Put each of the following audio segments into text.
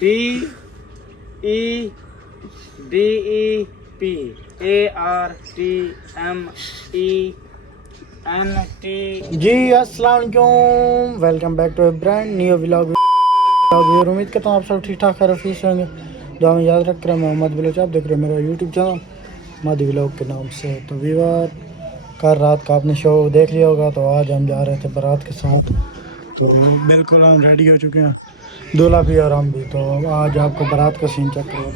DEDPARTMENT। जी अस्सलाम वालेकुम, welcome back to brand new vlog. उम्मीद करता हूँ आप सब ठीक ठाक खैरियत से होंगे। दुआ में याद रख कर मैं मोहम्मद बलोच, आप देख रहे हो मेरा यूट्यूब चैनल मादी व्लॉग के नाम से। तो व्यूअर, कल रात का आपने शो देख लिया होगा। तो आज हम जा रहे थे बारात के साथ, तो बिल्कुल हम रेडी हो चुके हैं, दूल्हा भी और हम भी। तो आज आपको बारात का सीन चेक करो।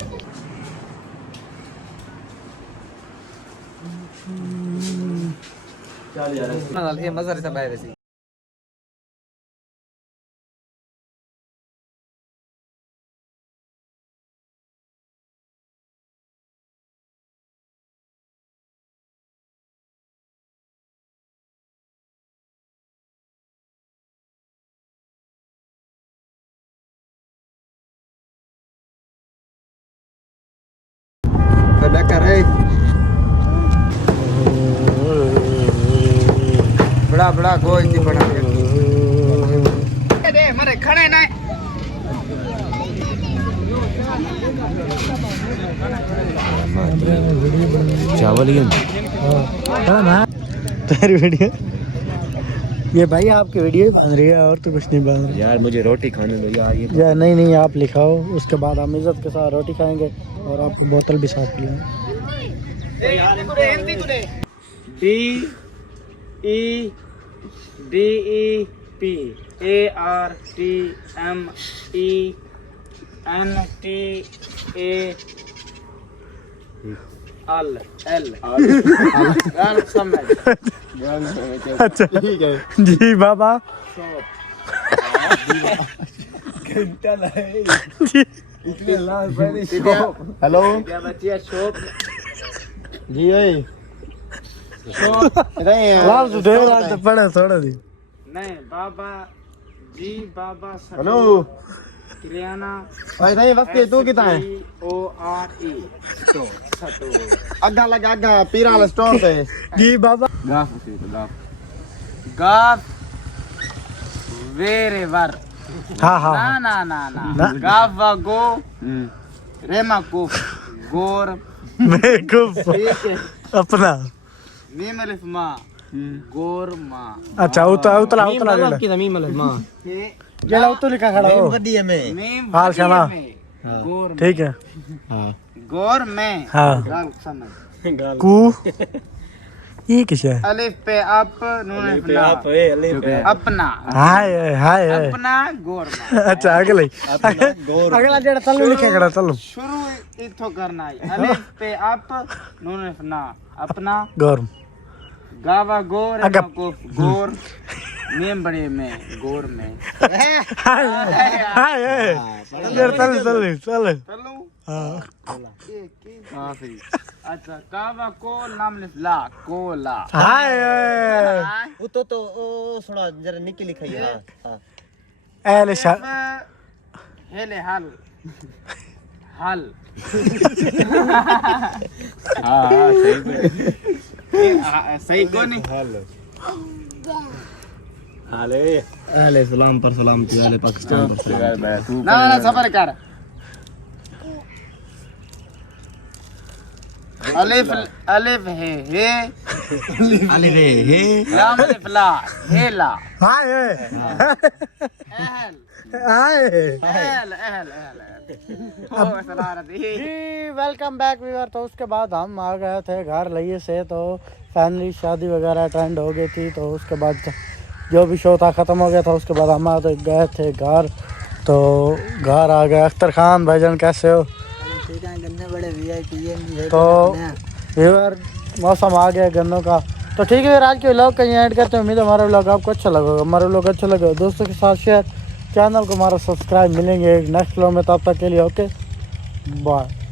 बड़ा बड़ा गोई थी बड़ा दे मरे खड़े ना चावल ही तेरी वीडियो, ये भाई आपकी वीडियो ही बन रही है और तो कुछ नहीं बन रहा यार। मुझे रोटी खाने दो यार। ये यार नहीं आप लिखाओ, उसके बाद हम इज्जत के साथ रोटी खाएंगे और आपकी बोतल भी साथ पिलाएंगे। अच्छा ठीक है जी बाबा। हेलो जी पढ़े थोड़ा दी नहीं बाबा जी बाबा हेलो किरियाना भाई नहीं वक्त तू कितना है ORE अग्गा लगा अग्गा पीरा वाला स्टोर पे जी बाबा। गाफ वेरे वर हाँ ना गाफ वा गो रेमा को गोर बेवकूफ अपना मीम अलिफ मा गोर मा। अच्छा उतला जेला उतो लिखा खड़ा हो मीम हाल खाना गोर ठीक है। गोर में हाँ गाल समझ कू ये किस है? अलिफ पे अप नून अपना हाय अपना गोर मा। अच्छा अगले अगला जेड़ा चलो लिखा खड़ा चलो शुरू इथो करना है। अलिफ पे अप नून अपना गौरम गावा गोर को गोर नेम बड़े में गोर में हाय चलो चलो हाँ सही। अच्छा कावा को नाम लिख ला कोला हाय वो तो ओ थोड़ा जरा निकल लिखा है। हां एले शा हेले हल हल सही को नहीं अले सलाम पर सलाम तू अले पाकिस्तान पर सलाम ना सबर कर। अलिफ अलिफ है लाम अलिफ ला हेला हाय अहल हाय अहल अहल अहल ओ सलारत जी वेलकम बैक व्यूअर। तो उसके बाद हम आ गए थे घर लइए से, तो फैमिली शादी वगैरह अटेंड हो गई थी। तो उसके बाद जो भी शो था ख़त्म हो गया था। उसके बाद हम गए थे घर, तो घर आ गए। अख्तर खान भाईजान कैसे हो? तो व्यूअर मौसम आ गया गन्नों का। तो ठीक है, आज के व्लॉग का एंड करते हैं। उम्मीद है हमारा व्लॉग आपको अच्छा लगा। हमारा व्लॉग अच्छा लगा दोस्तों के साथ शेयर, चैनल को हमारा सब्सक्राइब। मिलेंगे नेक्स्ट व्लॉग में, तब तक के लिए ओके बाय।